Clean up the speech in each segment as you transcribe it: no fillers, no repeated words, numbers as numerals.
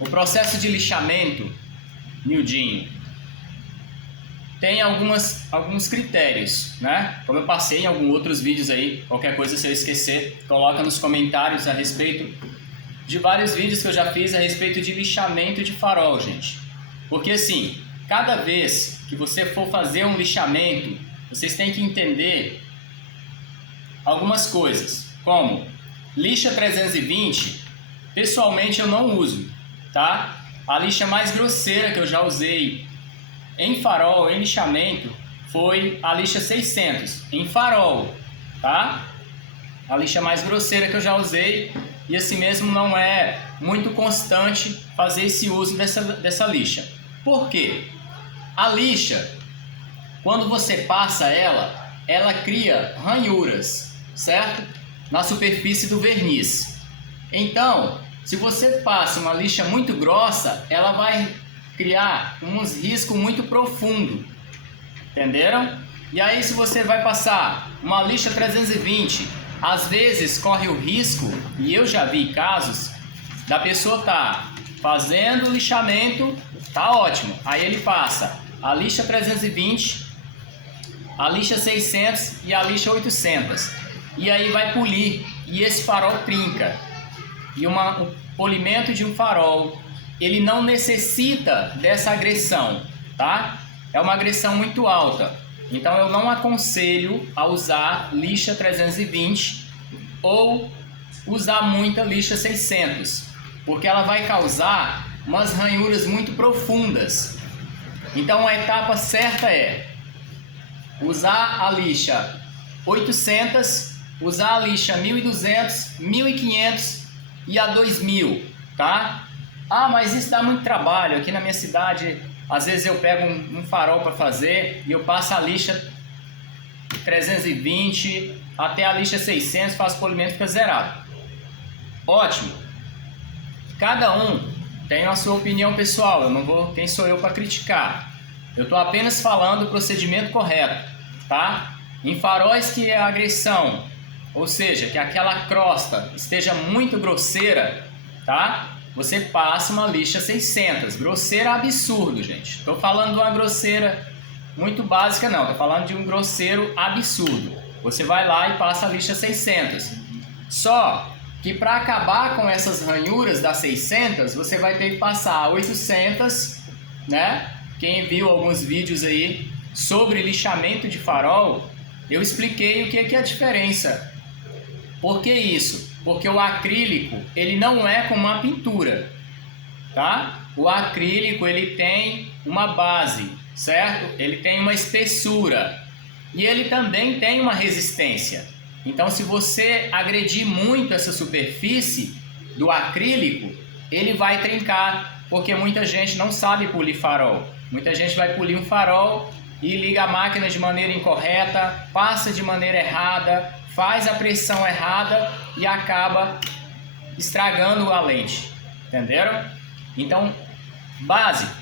O processo de lixamento, miudinho, tem alguns critérios, né? Como eu passei em alguns outros vídeos aí, qualquer coisa se eu esquecer, coloca nos comentários a respeito de vários vídeos que eu já fiz a respeito de lixamento de farol, gente. Porque assim, cada vez que você for fazer um lixamento, vocês têm que entender algumas coisas, como lixa 320, pessoalmente eu não uso, tá? A lixa mais grosseira que eu já usei em farol, em lixamento, foi a lixa 600, em farol, tá? A lixa mais grosseira que eu já usei, e assim mesmo não é muito constante fazer esse uso dessa lixa. Por quê? A lixa, quando você passa ela cria ranhuras, certo? Na superfície do verniz. Então, se você passa uma lixa muito grossa, ela vai criar uns riscos muito profundos, entenderam? E aí se você vai passar uma lixa 320, às vezes corre o risco, e eu já vi casos, da pessoa tá fazendo lixamento, tá ótimo, aí ele passa a lixa 320, a lixa 600 e a lixa 800, e aí vai polir, e esse farol trinca, e o polimento de um farol, ele não necessita dessa agressão, tá? É uma agressão muito alta. Então eu não aconselho a usar lixa 320 ou usar muita lixa 600, porque ela vai causar umas ranhuras muito profundas. Então a etapa certa é usar a lixa 800, usar a lixa 1200, 1500 e a 2000, tá? Ah, mas isso dá muito trabalho. Aqui na minha cidade, às vezes eu pego um farol para fazer e eu passo a lixa 320 até a lixa 600, faço polimento e fica zerado. Ótimo. Cada um tem a sua opinião pessoal. Eu não vou, quem sou eu para criticar? Eu estou apenas falando o procedimento correto, tá? Em faróis que a agressão, ou seja, que aquela crosta esteja muito grosseira, tá? Você passa uma lixa 600, grosseira absurdo, gente. Estou falando de uma grosseira muito básica não, estou falando de um grosseiro absurdo. Você vai lá e passa a lixa 600. Só que para acabar com essas ranhuras das 600, você vai ter que passar a 800, né? Quem viu alguns vídeos aí sobre lixamento de farol, eu expliquei o que é a diferença. Por que isso? Porque o acrílico, ele não é como uma pintura, tá? O acrílico, ele tem uma base, certo? Ele tem uma espessura e ele também tem uma resistência. Então, se você agredir muito essa superfície do acrílico, ele vai trincar, porque muita gente não sabe polir farol. Muita gente vai polir um farol e liga a máquina de maneira incorreta, passa de maneira errada, faz a pressão errada e acaba estragando a lente, entenderam? Então, básico,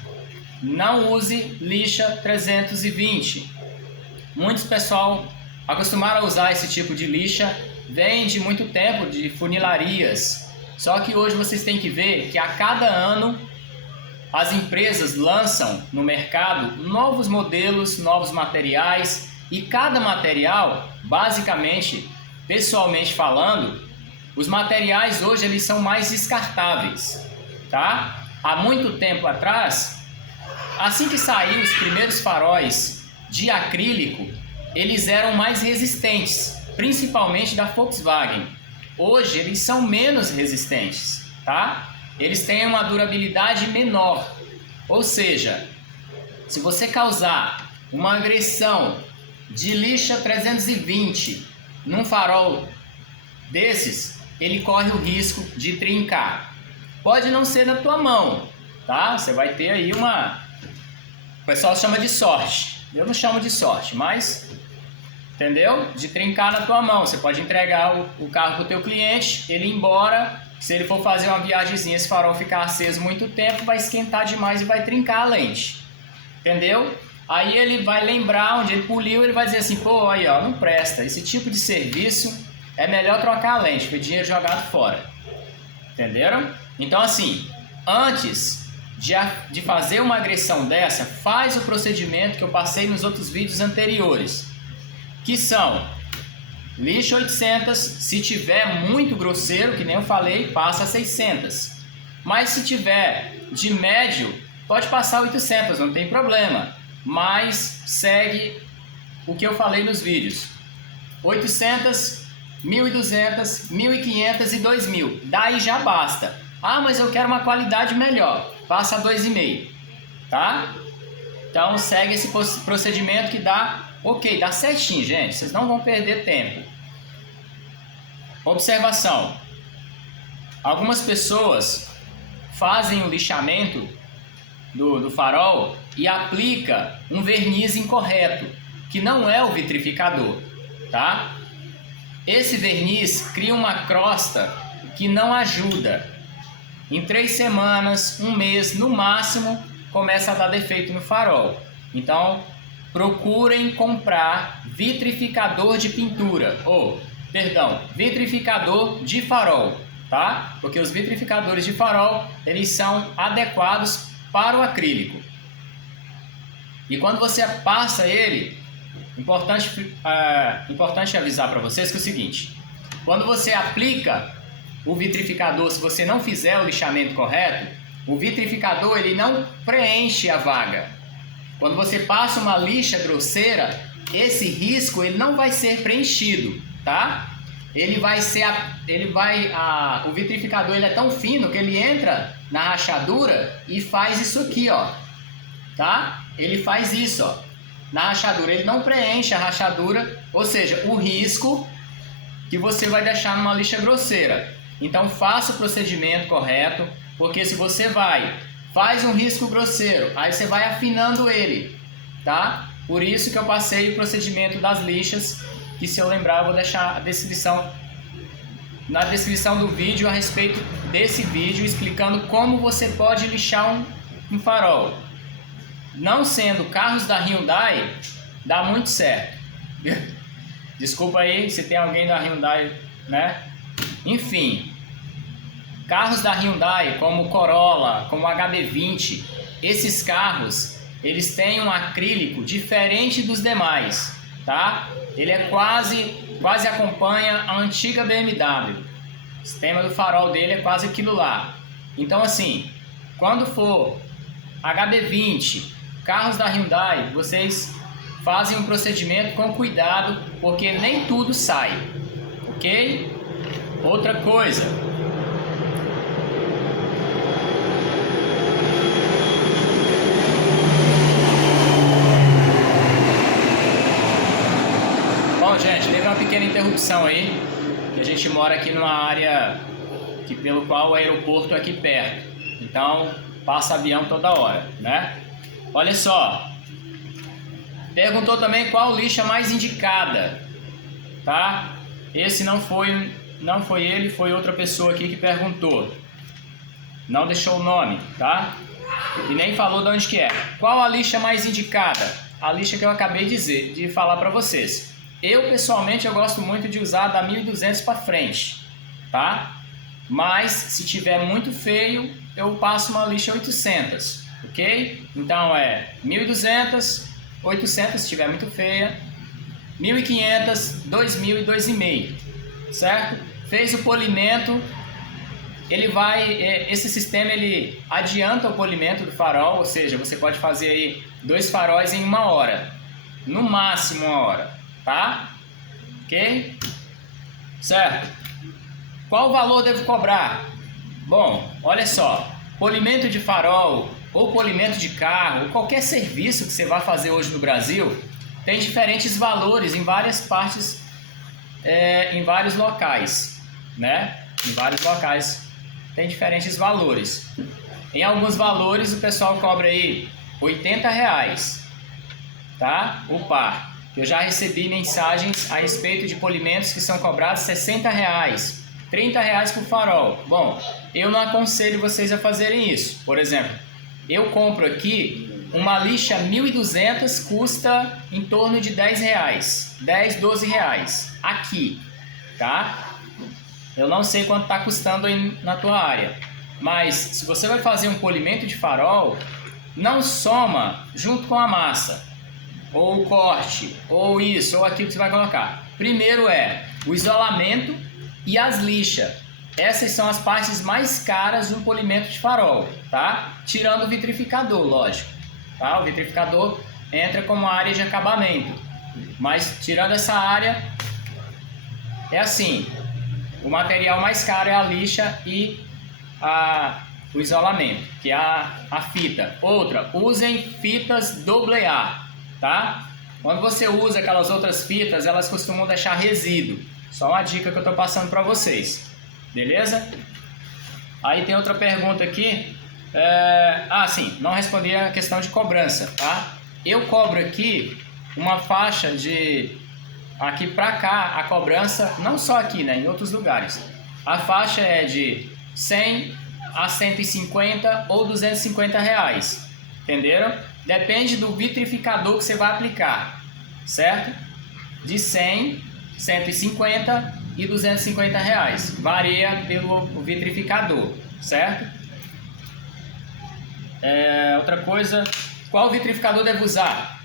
não use lixa 320. Muitos pessoal acostumaram a usar esse tipo de lixa, vem de muito tempo de funilarias, só que hoje vocês têm que ver que a cada ano as empresas lançam no mercado novos modelos, novos materiais, e cada material, basicamente, pessoalmente falando, os materiais hoje eles são mais descartáveis, tá? Há muito tempo atrás, assim que saiu os primeiros faróis de acrílico, eles eram mais resistentes, principalmente da Volkswagen. Hoje eles são menos resistentes, tá? Eles têm uma durabilidade menor, ou seja, se você causar uma agressão de lixa 320 num farol desses, ele corre o risco de trincar. Pode não ser na tua mão, tá? Você vai ter aí uma... O pessoal chama de sorte. Eu não chamo de sorte, mas... Entendeu? De trincar na tua mão. Você pode entregar o carro para o teu cliente, ele ir embora. Se ele for fazer uma viagemzinha, esse farol ficar aceso muito tempo, vai esquentar demais e vai trincar a lente. Entendeu? Aí ele vai lembrar onde ele poliu, ele vai dizer assim, pô, aí ó, não presta. Esse tipo de serviço é melhor trocar a lente, porque dinheiro jogado fora. Entenderam? Então assim, antes de fazer uma agressão dessa, faz o procedimento que eu passei nos outros vídeos anteriores, que são lixa 800, se tiver muito grosseiro, que nem eu falei, passa 600. Mas se tiver de médio, pode passar 800, não tem problema. Mas segue o que eu falei nos vídeos. 800, 1.200, 1.500 e 2.000. Daí já basta. Ah, mas eu quero uma qualidade melhor. Passa 2,5, tá? Então segue esse procedimento que dá, ok, dá certinho, gente. Vocês não vão perder tempo. Observação. Algumas pessoas fazem o lixamento do farol e aplica um verniz incorreto, que não é o vitrificador, tá? Esse verniz cria uma crosta que não ajuda. Em 3 semanas, 1 mês, no máximo, começa a dar defeito no farol. Então, procurem comprar vitrificador de pintura, vitrificador de farol, tá? Porque os vitrificadores de farol, eles são adequados para o acrílico. E quando você passa ele, importante avisar para vocês que é o seguinte: quando você aplica o vitrificador, se você não fizer o lixamento correto, o vitrificador ele não preenche a vaga. Quando você passa uma lixa grosseira, esse risco ele não vai ser preenchido, tá? O vitrificador ele é tão fino que ele entra na rachadura e faz isso aqui, ó, tá? Ele faz isso, ó, na rachadura. Ele não preenche a rachadura, ou seja, o risco que você vai deixar numa lixa grosseira. Então faça o procedimento correto, porque se você faz um risco grosseiro, aí você vai afinando ele, tá? Por isso que eu passei o procedimento das lixas, que se eu lembrar eu vou deixar na descrição do vídeo a respeito desse vídeo, explicando como você pode lixar um farol. Não sendo carros da Hyundai, dá muito certo. Desculpa aí se tem alguém da Hyundai, né? Enfim, carros da Hyundai, como o Corolla, como o HB20, esses carros, eles têm um acrílico diferente dos demais, tá? Ele é quase acompanha a antiga BMW. O sistema do farol dele é quase aquilo lá. Então assim, quando for HB20, carros da Hyundai, vocês fazem um procedimento com cuidado, porque nem tudo sai, ok? Outra coisa, bom, gente, teve uma pequena interrupção aí, que a gente mora aqui numa área pelo qual o aeroporto é aqui perto, então passa avião toda hora, né? Olha só, perguntou também qual lixa mais indicada, tá? Esse não foi ele, foi outra pessoa aqui que perguntou. Não deixou o nome, tá? E nem falou de onde que é. Qual a lixa mais indicada? A lixa que eu acabei de falar para vocês. Eu, pessoalmente, eu gosto muito de usar da 1200 para frente, tá? Mas, se tiver muito feio, eu passo uma lixa 800, ok? Então, é 1200, 800 se tiver muito feia, 1500, 2000 e 2,5, certo? Fez o polimento, esse sistema ele adianta o polimento do farol, ou seja, você pode fazer aí 2 faróis em 1 hora, no máximo 1 hora, tá? Ok? Certo? Qual valor devo cobrar? Bom, olha só, polimento de farol ou polimento de carro, ou qualquer serviço que você vai fazer hoje no Brasil, tem diferentes valores em várias partes, em vários locais, né? Em vários locais tem diferentes valores. Em alguns valores o pessoal cobra aí R$80, tá? O par. Eu já recebi mensagens a respeito de polimentos que são cobrados R$60, R$30 por farol. Bom, eu não aconselho vocês a fazerem isso. Por exemplo, eu compro aqui uma lixa 1200, custa em torno de R$10, R$10, R$12 aqui, tá? Eu não sei quanto está custando aí na tua área. Mas se você vai fazer um polimento de farol, não soma junto com a massa, ou o corte, ou isso, ou aquilo que você vai colocar. Primeiro é o isolamento e as lixas. Essas são as partes mais caras de um polimento de farol, tá? Tirando o vitrificador, lógico, tá? O vitrificador entra como área de acabamento, mas tirando essa área, é assim, o material mais caro é a lixa e o isolamento, que é a fita. Outra, usem fitas AA, tá? Quando você usa aquelas outras fitas, elas costumam deixar resíduo. Só uma dica que eu estou passando para vocês. Beleza? Aí tem outra pergunta aqui. Sim, não respondi a questão de cobrança, tá? Eu cobro aqui uma faixa de... Aqui pra cá, a cobrança, não só aqui, né? Em outros lugares. A faixa é de 100 a 150 ou 250 reais. Entenderam? Depende do vitrificador que você vai aplicar, certo? De 100, 150 e 250 reais. Varia pelo vitrificador, certo? Outra coisa, qual vitrificador devo usar?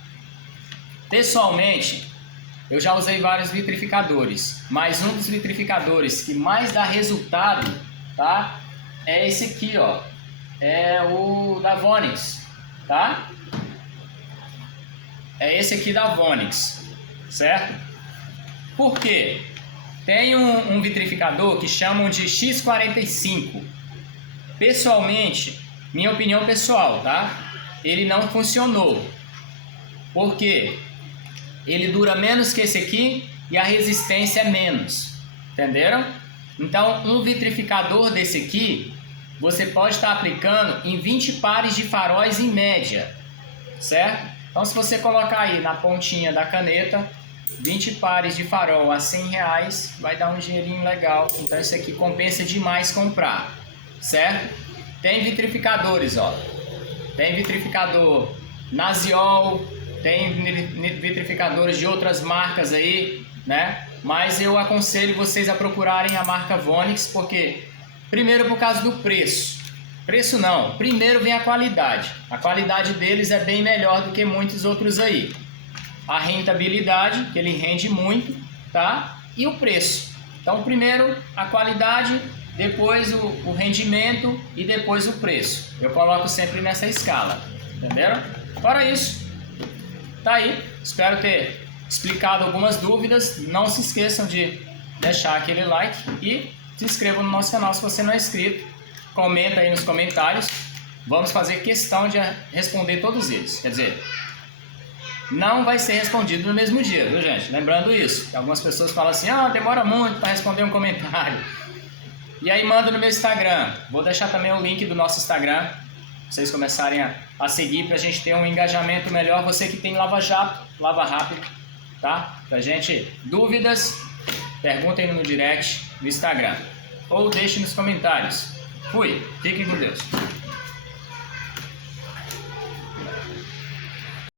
Pessoalmente, eu já usei vários vitrificadores, mas um dos vitrificadores que mais dá resultado, tá? É esse aqui, ó. É o da Vonix, tá? É esse aqui da Vonix, certo? Por quê? Tem um vitrificador que chamam de X45. Pessoalmente, minha opinião pessoal, tá? Ele não funcionou. Por quê? Ele dura menos que esse aqui e a resistência é menos. Entenderam? Então, um vitrificador desse aqui, você pode estar aplicando em 20 pares de faróis em média, certo? Então, se você colocar aí na pontinha da caneta, 20 pares de farol a 100 reais, vai dar um dinheirinho legal. Então, isso aqui compensa demais comprar, certo? Tem vitrificadores, ó. Tem vitrificador Naziol, tem vitrificadores de outras marcas aí, né? Mas eu aconselho vocês a procurarem a marca Vonix, porque primeiro por causa do preço. Preço não, primeiro vem a qualidade. A qualidade deles é bem melhor do que muitos outros aí. A rentabilidade, que ele rende muito, tá? E o preço. Então primeiro a qualidade, depois o rendimento e depois o preço. Eu coloco sempre nessa escala, entenderam? Fora isso, tá aí. Espero ter explicado algumas dúvidas. Não se esqueçam de deixar aquele like e se inscrevam no nosso canal se você não é inscrito. Comenta aí nos comentários. Vamos fazer questão de responder todos eles. Quer dizer, não vai ser respondido no mesmo dia, viu, gente? Lembrando isso. Algumas pessoas falam assim, demora muito para responder um comentário. E aí manda no meu Instagram. Vou deixar também o link do nosso Instagram, pra vocês começarem a seguir, pra gente ter um engajamento melhor. Você que tem lava jato, lava rápido, tá? Pra gente, dúvidas, perguntem no direct no Instagram. Ou deixe nos comentários. Fui, fiquem com Deus.